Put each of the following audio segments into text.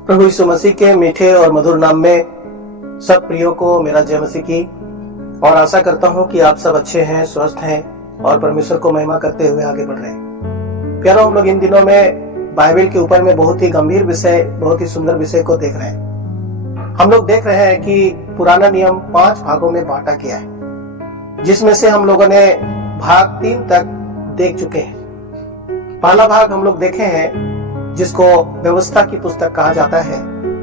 प्रभु यीशु मसीह के मीठे और मधुर नाम में सब प्रियो को मेरा जय मसीह की। और आशा करता हूं कि आप सब अच्छे हैं, स्वस्थ हैं और परमेश्वर को महिमा करते हुए आगे बढ़ रहे हैं। प्यारों, हम लोग इन दिनों में बाइबल के ऊपर में बहुत ही गंभीर विषय, बहुत ही सुंदर विषय को देख रहे हैं। हम लोग देख रहे हैं कि पुराना नियम 5 भागों में बांटा गया है, जिसमें से हम लोगों ने भाग 3 तक देख चुके हैं। पहला भाग हम लोग देखे हैं जिसको व्यवस्था की पुस्तक कहा जाता है,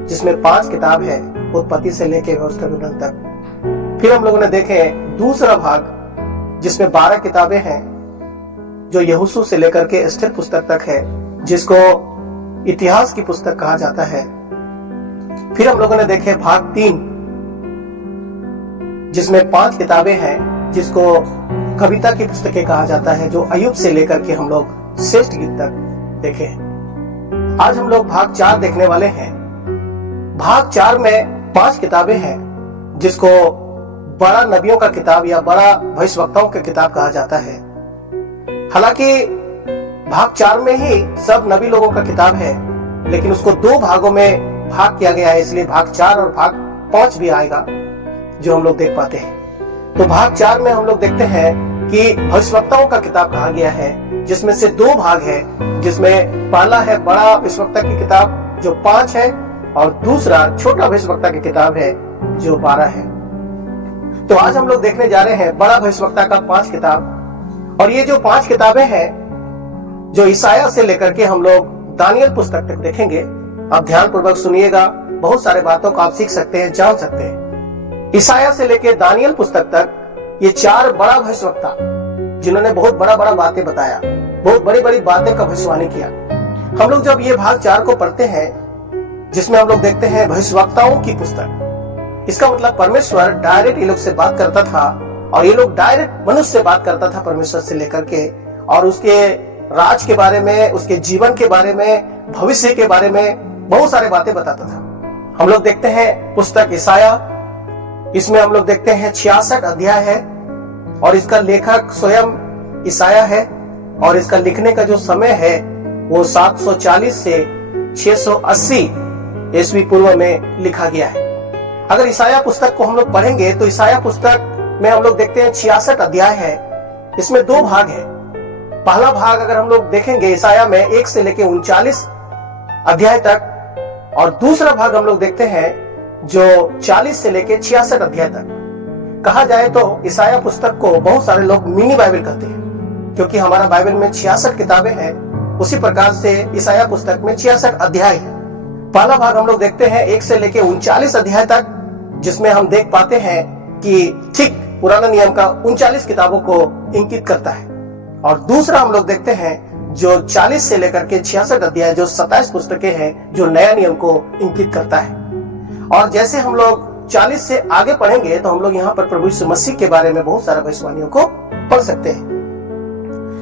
जिसमें 5 किताब है, उत्पत्ति से लेकर व्यवस्था विवरण तक। फिर हम लोगों ने देखे दूसरा भाग जिसमें 12 किताबें हैं, जो यहोशू से लेकर के एस्टेर पुस्तक तक है, जिसको इतिहास की पुस्तक कहा जाता है। फिर हम लोगों ने देखे भाग 3 जिसमें 5 किताबें हैं, जिसको कविता की पुस्तकें कहा जाता है, जो अय्यूब से लेकर के हम लोग श्रेष्ठ गीत तक देखे हैं। आज हम लोग भाग 4 देखने वाले हैं। भाग 4 में 5 किताबें हैं, जिसको बड़ा नबियों का किताब या बड़ा भविष्यवक्ताओं का किताब कहा जाता है। हालांकि भाग 4 में ही सब नबी लोगों का किताब है, लेकिन उसको 2 भागों में भाग किया गया है, इसलिए भाग 4 और भाग 5 भी आएगा जो हम लोग देख पाते हैं। तो भाग 4 में हम लोग देखते हैं कि भविष्यवक्ताओं का किताब कहा गया है, जिसमें से 2 भाग है, जिसमें पहला है बड़ा भविष्यवक्ता की किताब जो 5 है, और दूसरा छोटा भविष्यवक्ता की किताब है जो 12 है। तो आज हम लोग देखने जा रहे हैं बड़ा भविष्यवक्ता का 5 किताब। और ये जो 5 किताबें हैं, जो ईसाया से लेकर के हम लोग दानियल पुस्तक तक देखेंगे। आप ध्यान पूर्वक सुनिएगा, बहुत सारे बातों को आप सीख सकते हैं, जान सकते हैं। ईसाया से लेकर दानियल पुस्तक तक ये 4 बड़ा भविष्यवक्ता, जिन्होंने बहुत बड़ा बड़ा बातें बताया, बहुत बड़ी बड़ी बातें का भविष्यवाणी किया। हम लोग जब ये भाग 4 को पढ़ते हैं, जिसमें हम लोग देखते हैं भविष्यवक्ताओं की पुस्तक, इसका मतलब परमेश्वर डायरेक्ट ये लोग से बात करता था, और ये लोग डायरेक्ट मनुष्य से बात करता था परमेश्वर से लेकर के, और उसके राज के बारे में, उसके जीवन के बारे में, भविष्य के बारे में बहुत सारी बातें बताता था। हम लोग देखते हैं पुस्तक ईसाया, इसमें हम लोग देखते हैं 66 अध्याय है, और इसका लेखक स्वयं ईसाया है, और इसका लिखने का जो समय है वो 740 से 680 ईस्वी पूर्व में लिखा गया है। अगर ईसाया पुस्तक को हम लोग पढ़ेंगे तो ईसाया पुस्तक में हम लोग देखते हैं 66 अध्याय है, इसमें 2 भाग है। पहला भाग अगर हम लोग देखेंगे ईसाया में 1 से लेकर 39 अध्याय तक, और दूसरा भाग हम लोग देखते हैं जो 40 से लेकर 66 अध्याय तक। कहा जाए तो ईसाया पुस्तक को बहुत सारे लोग मिनी बाइबल कहते हैं, क्योंकि हमारा बाइबल में 66 किताबें हैं, उसी प्रकार से ईसाया पुस्तक में 66 अध्याय है। पहला भाग हम लोग देखते हैं 1 से लेकर 39 अध्याय तक, जिसमें हम देख पाते हैं कि ठीक पुराना नियम का 39 किताबों को इंकित करता है। और दूसरा हम लोग देखते हैं जो 40 से लेकर के 66 अध्याय, जो 27 पुस्तकें हैं, जो नया नियम को इंकित करता है। और जैसे हम लोग 40 से आगे पढ़ेंगे तो हम लोग यहाँ पर प्रभु यीशु मसीह के बारे में बहुत सारे भविष्यवाणियों को पढ़ सकते हैं।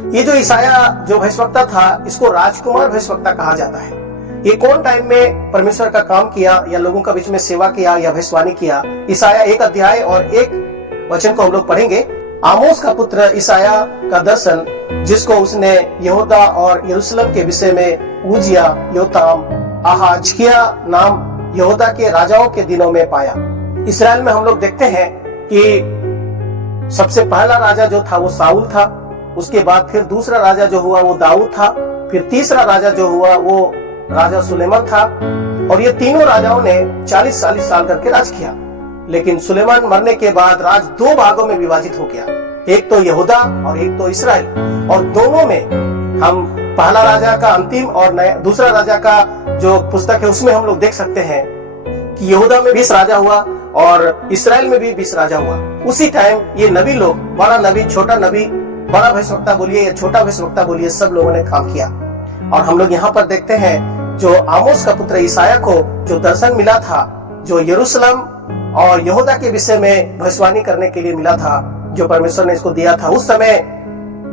ये जो ईसाया जो भविष्यवक्ता था, इसको राजकुमार भविष्यवक्ता कहा जाता है। ये कौन टाइम में परमेश्वर का काम किया या लोगों का बीच में सेवा किया या भविष्यवाणी किया। ईसाया 1 अध्याय और 1 वचन को हम लोग पढ़ेंगे। आमोस का पुत्र ईसाया का दर्शन, जिसको उसने यहूदा और यरूशलेम के विषय में उजिया, योताम, आहाजकिया नाम यहूदा के राजाओं के दिनों में पाया। इस्राएल में हम लोग देखते हैं कि सबसे पहला राजा जो था वो साउल था, उसके बाद फिर दूसरा राजा जो हुआ वो दाऊद था, फिर तीसरा राजा जो हुआ वो राजा सुलेमान था। और ये तीनों राजाओं ने 40-40 साल करके राज किया। लेकिन सुलेमान मरने के बाद राज 2 भागों में विभाजित हो गया, एक तो यहूदा और एक तो इस्राएल। और दोनों में हम पहला राजा का अंतिम और दूसरा राजा का जो पुस्तक है उसमें हम लोग देख सकते हैं कि यहूदा में 20 राजा हुआ और इस्राएल में भी 20 राजा हुआ। उसी टाइम ये नबी लोग, बड़ा नबी, छोटा नबी, बड़ा भविष्यवक्ता बोलिए या छोटा भविष्यवक्ता बोलिए, सब लोगों ने काम किया। और हम लोग यहाँ पर देखते हैं जो आमोस का पुत्र ईसाया को जो दर्शन मिला था, जो यरूशलेम और यहूदा के विषय में भविष्यवाणी करने के लिए मिला था, जो परमेश्वर ने इसको दिया था। उस समय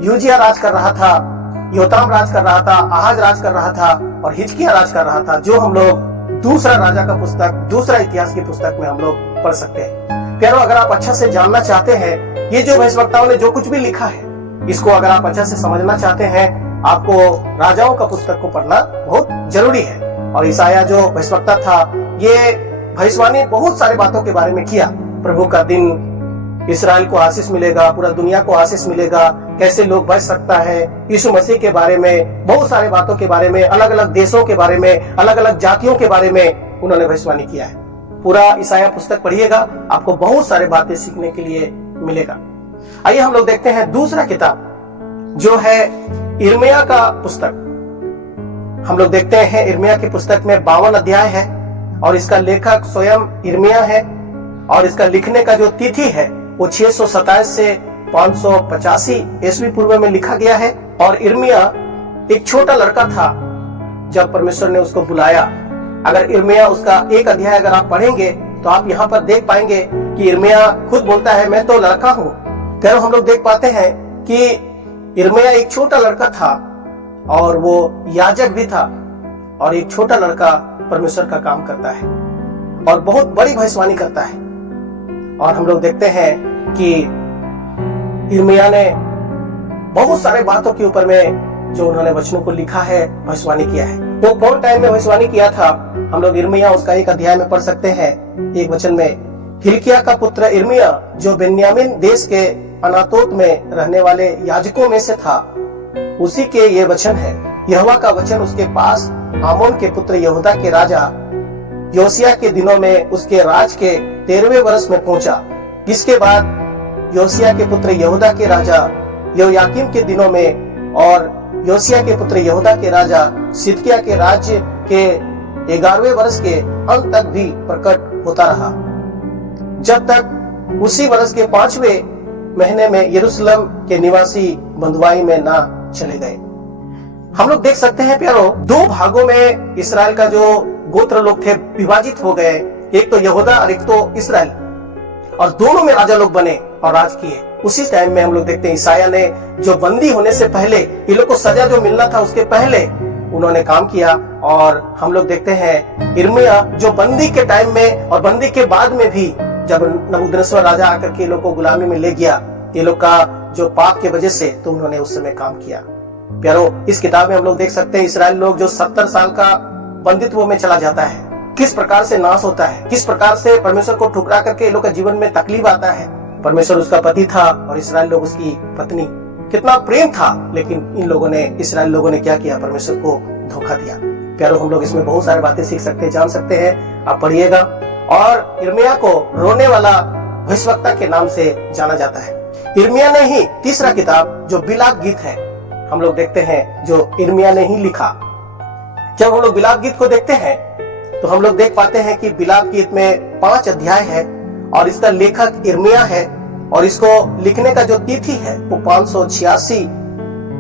यूजिया राज कर रहा था, योताम राज कर रहा था, आहाज राज कर रहा था और हिजकिया राज कर रहा था, जो हम लोग दूसरा राजा का पुस्तक, दूसरा इतिहास की पुस्तक में हम लोग पढ़ सकते हैं। प्यारो, अगर आप अच्छा से जानना चाहते हैं ये जो भविष्यवक्ताओं ने जो कुछ भी लिखा है, इसको अगर आप अच्छा से समझना चाहते हैं, आपको राजाओं का पुस्तक को पढ़ना बहुत जरूरी है। और ईसाया जो भविष्यवक्ता था, ये भविष्यवाणी बहुत सारे बातों के बारे में किया। प्रभु का दिन, इस्राएल को आशीष मिलेगा, पूरा दुनिया को आशीष मिलेगा, कैसे लोग बच सकता है, यीशु मसीह के बारे में, बहुत सारे बातों के बारे में, अलग अलग देशों के बारे में, अलग अलग जातियों के बारे में उन्होंने भविष्यवाणी किया है। पूरा ईसाया पुस्तक पढ़िएगा, आपको बहुत सारे बातें सीखने के लिए मिलेगा। आइए हम लोग देखते हैं दूसरा किताब जो है यिर्मयाह का पुस्तक। हम लोग देखते हैं यिर्मयाह की पुस्तक में 52 अध्याय है और इसका लेखक स्वयं यिर्मयाह है और इसका लिखने का जो तिथि है वो 627 से 585 ईस्वी पूर्व में लिखा गया है। और यिर्मयाह एक छोटा लड़का था जब परमेश्वर ने उसको बुलाया। अगर यिर्मयाह उसका एक अध्याय अगर आप पढ़ेंगे तो आप यहाँ पर देख पाएंगे कि यिर्मयाह खुद बोलता है, मैं तो लड़का हूँ। फिर हम लोग देख पाते हैं कि यिर्मयाह एक छोटा लड़का था और वो याजक भी था और एक छोटा लड़का परमेश्वर का काम करता है और बहुत बड़ी भविष्यवाणी करता है। और हम लोग देखते हैं कि यिर्मयाह ने बहुत सारे बातों के ऊपर में जो उन्होंने वचनों को लिखा है, भविष्यवाणी किया है। वो कौन टाइम में भविष्यवाणी किया था, हम लोग यिर्मयाह उसका एक अध्याय में पढ़ सकते हैं। एक वचन में, हिल्किय्याह का पुत्र यिर्मयाह जो बेन्यामीन देश के अनातोत में रहने वाले याजकों में से था, उसी के ये वचन है। यहोवा का वचन उसके पास आमोन के पुत्र यहूदा के राजा योशिय्याह के दिनों में उसके राज के 13वें वर्ष में पहुंचा। इसके बाद योशिय्याह के पुत्र यहूदा के राजा योयाकीम के दिनों में और योशिय्याह के पुत्र यहूदा के राजा सिदकिय्याह के राज्य के 11वें वर्ष के अंत तक भी प्रकट होता रहा, जब तक उसी वर्ष के 5वें महीने में यरूशलेम के निवासी बंधुआई में ना चले गए। हम लोग देख सकते हैं प्यारो, दो भागों में इसराइल का जो गोत्र लोग थे विभाजित हो गए, एक तो यहूदा और एक तो इसराइल, और दोनों में राजा लोग बने और राज किए। उसी टाइम में हम लोग देखते हैं ईसाया ने जो बंदी होने से पहले, ये लोग को सजा जो मिलना था उसके पहले उन्होंने काम किया। और हम लोग देखते हैं यिर्मयाह जो बंदी के टाइम में और बंदी के बाद में भी जब नबूकदनेस्सर राजा आकर के लोग को गुलामी में ले गया, ये लोग का जो पाप के वजह से, तो उन्होंने उस समय काम किया। प्यारो, इस किताब में हम लोग देख सकते हैं इसराइल लोग जो 70 साल का बंदित्व में चला जाता है, किस प्रकार से नाश होता है, किस प्रकार से परमेश्वर को ठुकरा करके लोग का जीवन में तकलीफ आता है। परमेश्वर उसका पति था और इसराइल लोग उसकी पत्नी, कितना प्रेम था, लेकिन इन लोगों ने, इसराइल लोगों ने क्या किया, परमेश्वर को धोखा दिया। प्यारो, हम लोग इसमें बहुत सारी बातें सीख सकते हैं, जान सकते हैं, आप पढ़िएगा। और यिर्मयाह को रोने वाला भविष्यवक्ता के नाम से जाना जाता है। यिर्मयाह ने ही तीसरा किताब जो बिलाप गीत है, हम लोग देखते हैं जो यिर्मयाह ने ही लिखा। जब हम लोग बिलाप गीत को देखते हैं तो हम लोग देख पाते हैं कि बिलाप गीत में 5 अध्याय है और इसका लेखक यिर्मयाह है और इसको लिखने का जो तिथि है वो 586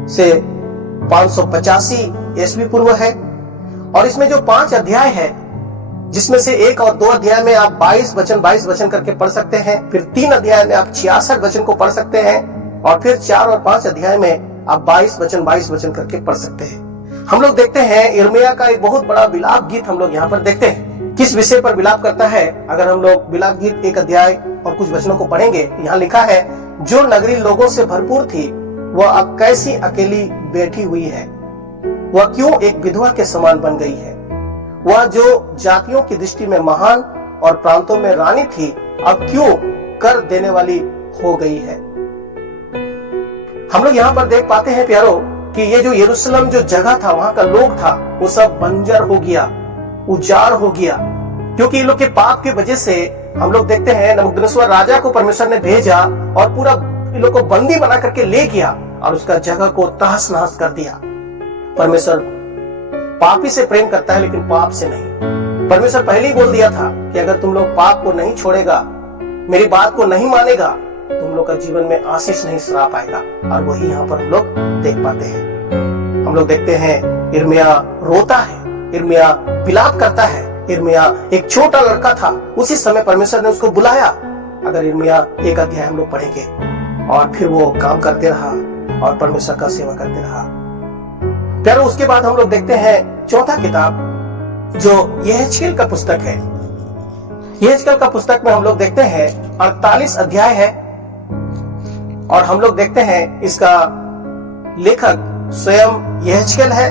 से 585 ईस्वी पूर्व है। और इसमें जो 5 अध्याय है, जिसमें से 1 और 2 अध्याय में आप 22 वचन करके पढ़ सकते हैं, फिर 3 अध्याय में आप 66 वचन को पढ़ सकते हैं और फिर 4 और 5 अध्याय में आप 22 वचन करके पढ़ सकते हैं। हम लोग देखते हैं यिर्मयाह का एक बहुत बड़ा विलाप गीत हम लोग यहाँ पर देखते हैं। किस विषय पर विलाप करता है, अगर हम लोग विलाप गीत 1 अध्याय और कुछ वचनों को पढ़ेंगे, यहाँ लिखा है, जो नगरी लोगों से भरपूर थी वह अब कैसी अकेली बैठी हुई है, वह क्यों एक विधवा के समान बन गई है। वह जो जातियों की दृष्टि में महान और प्रांतों में रानी थी, अब क्यों कर देने वाली हो गई है। हम लोग यहाँ पर देख पाते हैं प्यारो कि ये जो यरूशलेम जो जगह था, वहां का लोग था, वो सब बंजर हो गया, उजाड़ हो गया, क्योंकि इन लोग के पाप की वजह से। हम लोग देखते हैं नबूकदनेस्सर राजा को परमेश्वर ने भेजा और पूरा इन लोग को बंदी बना करके ले गया और उसका जगह को तहस नहस कर दिया। परमेश्वर पापी से प्रेम करता है लेकिन पाप से नहीं। परमेश्वर पहले ही बोल दिया था कि अगर तुम लोग पाप को नहीं छोड़ेगा, मेरी बात को नहीं मानेगा, तुम लोग का जीवन में आशीष नहीं श्राप आएगा। और वही यहाँ पर हम लोग देख पाते हैं। हम लोग देखते हैं यिर्मयाह रोता है, यिर्मयाह विलाप करता है। यिर्मयाह एक छोटा लड़का था, उसी समय परमेश्वर ने उसको बुलाया। अगर यिर्मयाह 1 अध्याय हम लोग पढ़ेंगे और फिर वो काम करते रहा और परमेश्वर का सेवा करते रहा। फिर उसके बाद हम लोग देखते हैं चौथा किताब जो यहेजकेल का पुस्तक है। यहेजकेल का पुस्तक में हम लोग देखते हैं 48 अध्याय है और हम लोग देखते हैं इसका लेखक स्वयं यहेजकेल है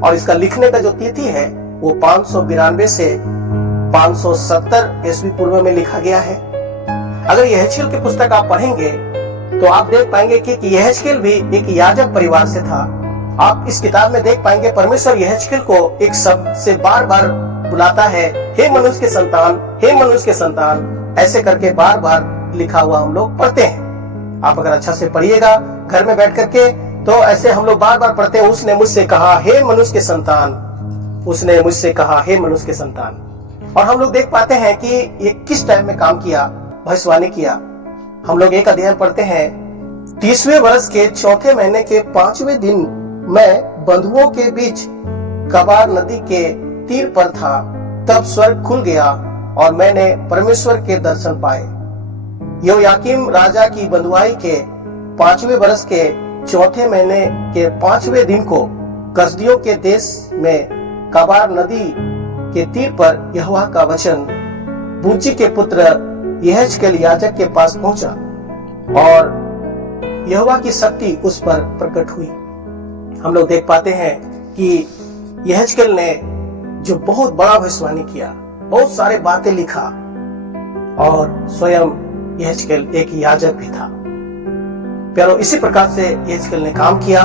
और इसका लिखने का जो तिथि है वो 592 से 570 ईस्वी पूर्व में लिखा गया है। अगर यहेजकेल की पुस्तक आप पढ़ेंगे तो आप देख पाएंगे कि यहेजकेल भी एक याजक परिवार से था। आप इस किताब में देख पाएंगे परमेश्वर यहेजकेल को एक शब्द से बार बार बुलाता है, हे मनुष्य के संतान, हे मनुष्य के संतान, ऐसे करके बार बार लिखा हुआ हम लोग पढ़ते हैं। आप अगर अच्छा से पढ़िएगा घर में बैठ करके तो ऐसे हम लोग बार बार पढ़ते हैं, उसने मुझसे कहा हे मनुष्य के संतान, उसने मुझसे कहा हे मनुष्य के संतान। और हम लोग देख पाते हैं कि ये किस टाइम में काम किया, भविष्यवाणी किया। हम लोग एक अध्ययन पढ़ते हैं, 30वें वर्ष के 4थे महीने के 5वें दिन मैं बंधुओं के बीच कबार नदी के तीर पर था, तब स्वर्ग खुल गया और मैंने परमेश्वर के दर्शन पाए। यहोयाकीम राजा की बंधुआई के 5वें वर्ष के 4थे महीने के 5वें दिन को कसदियों के देश में कबार नदी के तीर पर यहोवा का वचन बूजी के पुत्र यहेजकेल याजक के पास पहुंचा और यहोवा की शक्ति उस पर प्रकट हुई। हम लोग देख पाते हैं कि यहेजकेल ने जो बहुत बड़ा भविष्यवाणी किया, बहुत सारे बातें लिखा, और स्वयं यहेजकेल एक याजक भी था। प्यारो, इसी प्रकार से यहेजकेल ने काम किया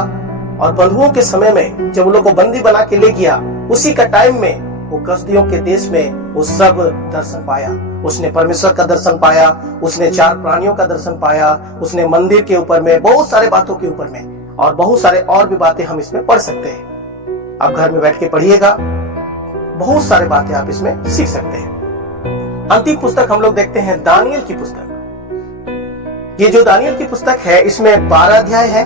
और बंधुओं के समय में जब उन लोगों को बंदी बना के ले गया, उसी का टाइम में वो कसदियों के देश में वो सब दर्शन पाया। उसने परमेश्वर का दर्शन पाया, उसने 4 प्राणियों का दर्शन पाया, उसने मंदिर के ऊपर में, बहुत सारे बातों के ऊपर में, और बहुत सारे और भी बातें हम इसमें पढ़ सकते हैं। आप घर में बैठ के पढ़िएगा, बहुत सारे बातें आप इसमें सीख सकते हैं। अंतिम पुस्तक हम लोग देखते हैं दानियल की पुस्तक। ये जो दानियल की पुस्तक है इसमें 12 अध्याय है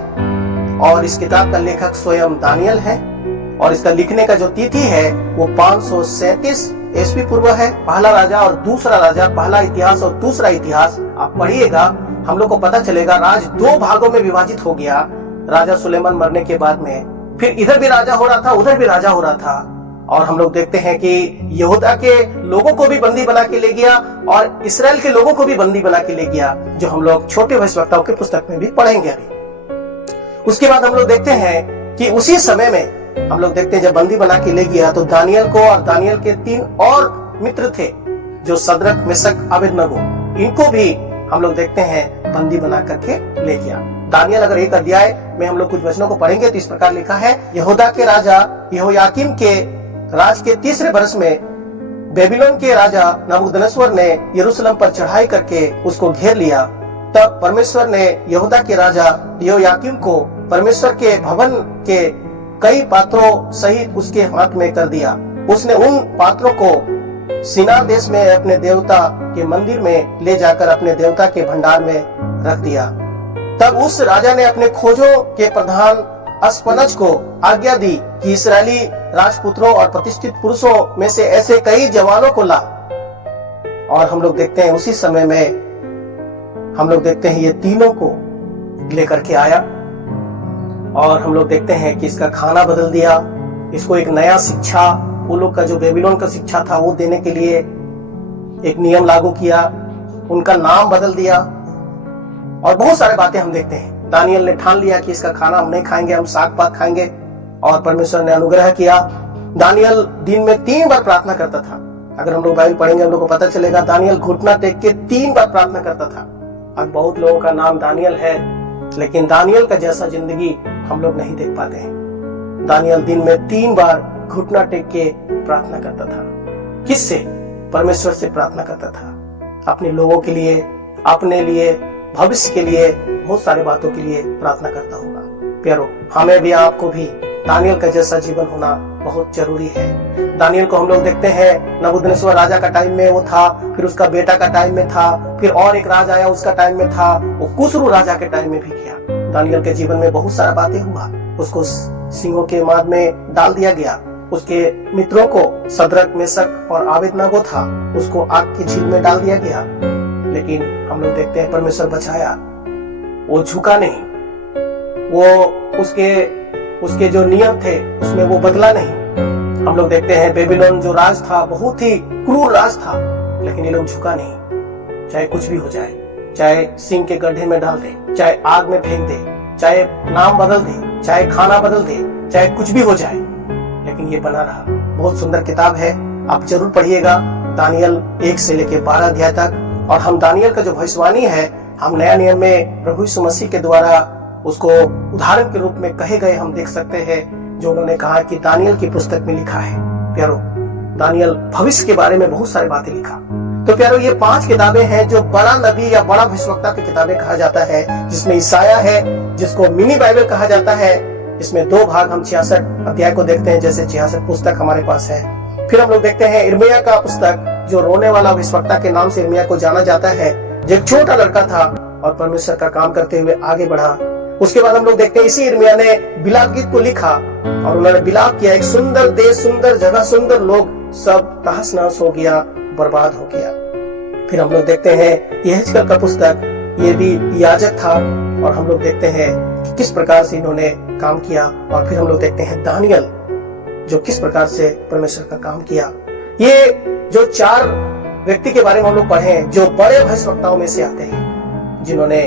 और इस किताब का लेखक स्वयं दानियल है और इसका लिखने का जो तिथि है वो 537 ईस्वी पूर्व है। पहला राजा और दूसरा राजा, पहला इतिहास और दूसरा इतिहास आप पढ़िएगा, हम लोग को पता चलेगा राज 2 भागों में विभाजित हो गया राजा सुलेमान मरने के बाद में। फिर इधर भी राजा हो रहा था, उधर भी राजा हो रहा था, और हम लोग देखते हैं कि यहूदा के लोगों को भी बंदी बना के ले गया और इस्राएल के लोगों को भी बंदी बना के ले गया, जो हम लोग छोटे भविष्यवक्ताओं की पुस्तक में भी पढ़ेंगे अभी। उसके बाद हम लोग देखते हैं कि उसी समय में हम लोग देखते हैं जब बंदी बना के ले गया तो दानियल को और दानियल के 3 और मित्र थे जो सदरक, मेशक, अबेदनगो, इनको भी हम लोग देखते हैं बंदी बना करके ले गया। दानियल अगर एक अध्याय में हम लोग कुछ वचनों को पढ़ेंगे तो इस प्रकार लिखा है, यहूदा के राजा यहोयाकीम के राज के 3रे वर्ष में बेबीलोन के राजा नबूकदनेस्सर ने यरूशलेम पर चढ़ाई करके उसको घेर लिया। तब परमेश्वर ने यहूदा के राजा यहोयाकीम को परमेश्वर के भवन के कई पात्रों सहित उसके हाथ में कर दिया। उसने उन पात्रों को सिनार देश में अपने देवता के मंदिर में ले जाकर अपने देवता के भंडार में रख दिया। तब उस राजा ने अपने खोजों के प्रधान अस्पनज को आज्ञा दी कि इस्राएली राजपुत्रों और प्रतिष्ठित पुरुषों में से ऐसे कई जवानों को ला। और हम लोग देखते हैं उसी समय में हम लोग देखते हैं ये तीनों को लेकर के आया और हम लोग देखते हैं कि इसका खाना बदल दिया, इसको एक नया शिक्षा, वो लोग का जो बेबीलोन का शिक्षा था वो देने के लिए एक नियम लागू किया, उनका नाम बदल दिया और बहुत सारे बातें हम देखते हैं। दानियल ने ठान लिया कि इसका खाना हम नहीं खाएंगे, हम साग पात खाएंगे, और परमेश्वर ने अनुग्रह किया। दानियल दिन में 3 बार प्रार्थना करता था। अगर हम लोग बाइबल पढ़ेंगे हम लोग को पता चलेगा दानियल घुटना टेक के 3 बार प्रार्थना करता था। आज बहुत लोगों का नाम दानियल है, लेकिन दानियल का जैसा जिंदगी हम लोग नहीं देख पाते हैं। दानियल दिन में 3 बार घुटना टेक के प्रार्थना करता था। किससे? परमेश्वर से प्रार्थना करता था। अपने लोगों के लिए, अपने लिए, भविष्य के लिए, बहुत सारे बातों के लिए प्रार्थना करता होगा। प्यारो, हमें भी, आपको भी दानियल का जैसा जीवन होना बहुत जरूरी है। दानियल को हम लोग देखते हैं नबूकदनेस्सर राजा का टाइम में वो था, फिर उसका बेटा का टाइम में था, फिर और एक राजा आया उसका टाइम में था, वो कुसरू राजा के टाइम में भी किया। दानियल के जीवन में बहुत सारा बातें हुआ। उसको सिंहों के माद में डाल दिया गया। उसके मित्रों को सदरक, मेशक और अबेदनगो था, उसको आग की झील में डाल दिया गया। लेकिन हम लोग देखते हैं परमेश्वर बचाया, वो झुका नहीं, वो उसके जो नियम थे उसमें वो बदला नहीं। हम लोग देखते हैं बेबीलोन जो राज था बहुत ही क्रूर राज था, लेकिन ये लोग झुका नहीं। चाहे कुछ भी हो जाए, चाहे सिंह के गड्ढे में डाल दे, चाहे आग में फेंक दे, चाहे नाम बदल दे, चाहे खाना बदल दे, चाहे कुछ भी हो जाए, लेकिन ये बना रहा। बहुत सुंदर किताब है, आप जरूर पढ़िएगा। दानियल 1 से लेकर 12 अध्याय तक। और हम दानियल का जो भविष्यवाणी है, हम नया नियम में प्रभु यीशु मसीह के द्वारा उसको उदाहरण के रूप में कहे गए हम देख सकते हैं, जो उन्होंने कहा कि दानियल की पुस्तक में लिखा है। प्यारो, दानियल भविष्य के बारे में बहुत सारी बातें लिखा। तो प्यारो, ये 5 किताबें हैं जो बड़ा नबी या बड़ा भविष्यवक्ता की किताबें कहा जाता है, जिसमें ईसाया है, जिसको मिनी बाइबल कहा जाता है। इसमें 2 भाग, हम 66 अध्याय को देखते हैं, जैसे 66 पुस्तक हमारे पास है। फिर हम लोग देखते हैं इर्मिया का पुस्तक, जो रोने वाला भविष्यवक्ता के नाम से इर्मिया को जाना जाता है, जो एक छोटा लड़का था और परमेश्वर का काम करते हुए आगे बढ़ा। उसके बाद हम लोग देखते हैं इसी इर्मिया ने बिलाप गीत को लिखा और उन्होंने बिलाप किया, एक सुंदर देश, सुंदर जगह, सुंदर लोग, सब तहस नहस हो गया, बर्बाद हो गया। फिर हम लोग देखते हैं यहेजकेल का पुस्तक, ये भी याजक था और हम लोग देखते हैं कि किस प्रकार से इन्होंने काम किया। और फिर हम लोग देखते हैं दानियल, जो किस प्रकार से परमेश्वर का काम किया। ये जो 4 व्यक्ति के बारे में हम लोग पढ़े, जो बड़े भविष्यवक्ताओं में से आते हैं, जिन्होंने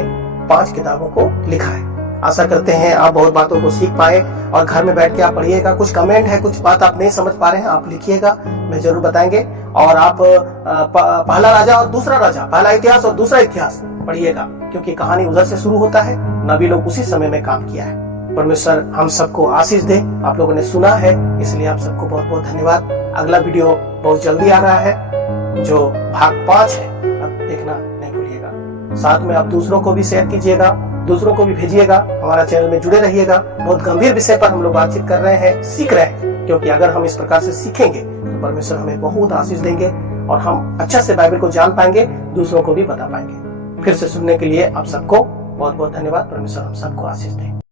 5 किताबों को लिखा है। आशा करते हैं आप बहुत बातों को सीख पाए और घर में बैठ के आप पढ़िएगा। कुछ कमेंट है, कुछ बात आप नहीं समझ पा रहे हैं, आप लिखिएगा, मैं जरूर बताएंगे। और आप पहला राजा और दूसरा राजा, पहला इतिहास और दूसरा इतिहास पढ़िएगा, क्योंकि कहानी उधर से शुरू होता है। नबी लोग उसी समय में काम किया है। परमेश्वर हम सबको आशीष दे। आप लोगों ने सुना है, इसलिए आप सबको बहुत बहुत धन्यवाद। अगला वीडियो बहुत जल्दी आ रहा है, जो भाग 5 है, अब देखना नहीं भूलिएगा। साथ में आप दूसरों को भी शेयर कीजिएगा, दूसरों को भी भेजिएगा। हमारा चैनल में जुड़े रहिएगा। बहुत गंभीर विषय पर हम लोग बातचीत कर रहे हैं, सीख रहे हैं, क्योंकि अगर हम इस प्रकार से सीखेंगे तो परमेश्वर हमें बहुत आशीष देंगे और हम अच्छा से बाइबल को जान पाएंगे, दूसरों को भी बता पाएंगे। फिर से सुनने के लिए आप सबको बहुत बहुत धन्यवाद। परमेश्वर हम सबको आशीष दे।